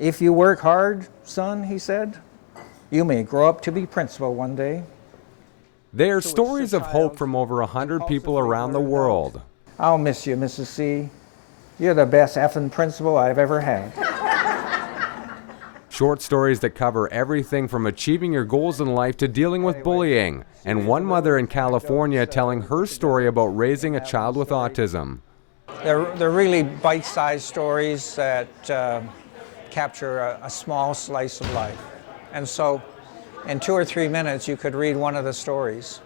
If you work hard, son, he said, you may grow up to be principal one day. They are stories of hope from over 100 people around the world. I'll miss you, Mrs. C. You're the best effing principal I've ever had. Short stories that cover everything from achieving your goals in life to dealing with bullying. And one mother in California telling her story about raising a child with autism. They're really bite-sized stories that capture a small slice of life. And so in 2 or 3 minutes, you could read one of the stories.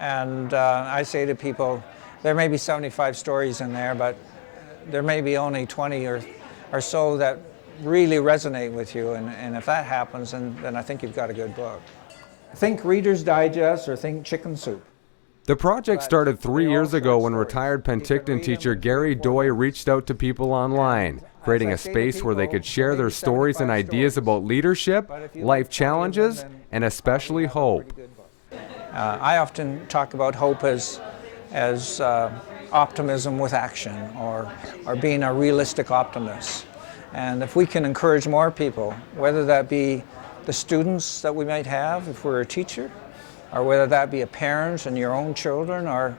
And I say to people, there may be 75 stories in there, but there may be only 20 or so that really resonate with you. And if that happens, then I think you've got a good book. Think Reader's Digest or think Chicken Soup. The project started 3 years ago when retired Penticton teacher Gary Doy reached out to people online, creating a space where they could share their stories and ideas about leadership, life challenges, and especially hope. I often talk about hope as optimism with action, or being a realistic optimist. And if we can encourage more people, whether that be the students that we might have if we're a teacher, or whether that be a parent and your own children, or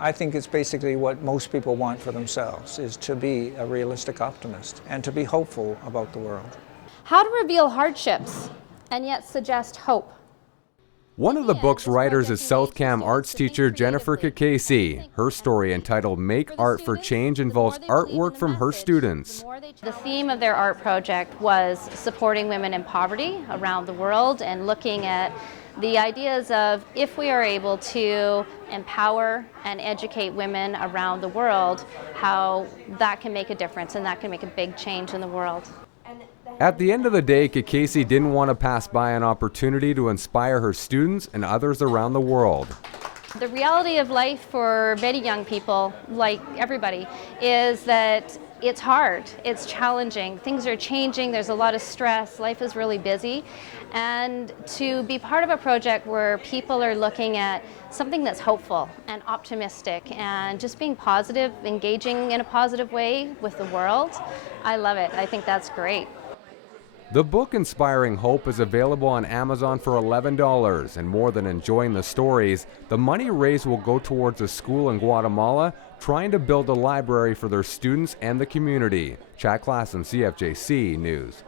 I think it's basically what most people want for themselves, is to be a realistic optimist and to be hopeful about the world. How to reveal hardships and yet suggest hope. One of the book's writers is SouthKam arts teacher Jennifer Casey. Her story, entitled Make Art for Change, involves artwork from her students. The theme of their art project was supporting women in poverty around the world and looking at the ideas of, if we are able to empower and educate women around the world, how that can make a difference and that can make a big change in the world. At the end of the day, Casey didn't want to pass by an opportunity to inspire her students and others around the world. The reality of life for many young people, like everybody, is that it's hard, it's challenging, things are changing, there's a lot of stress, life is really busy. And to be part of a project where people are looking at something that's hopeful and optimistic and just being positive, engaging in a positive way with the world, I love it. I think that's great. The book Inspiring Hope is available on Amazon for $11, and more than enjoying the stories, the money raised will go towards a school in Guatemala trying to build a library for their students and the community. Chad Klassen, CFJC News.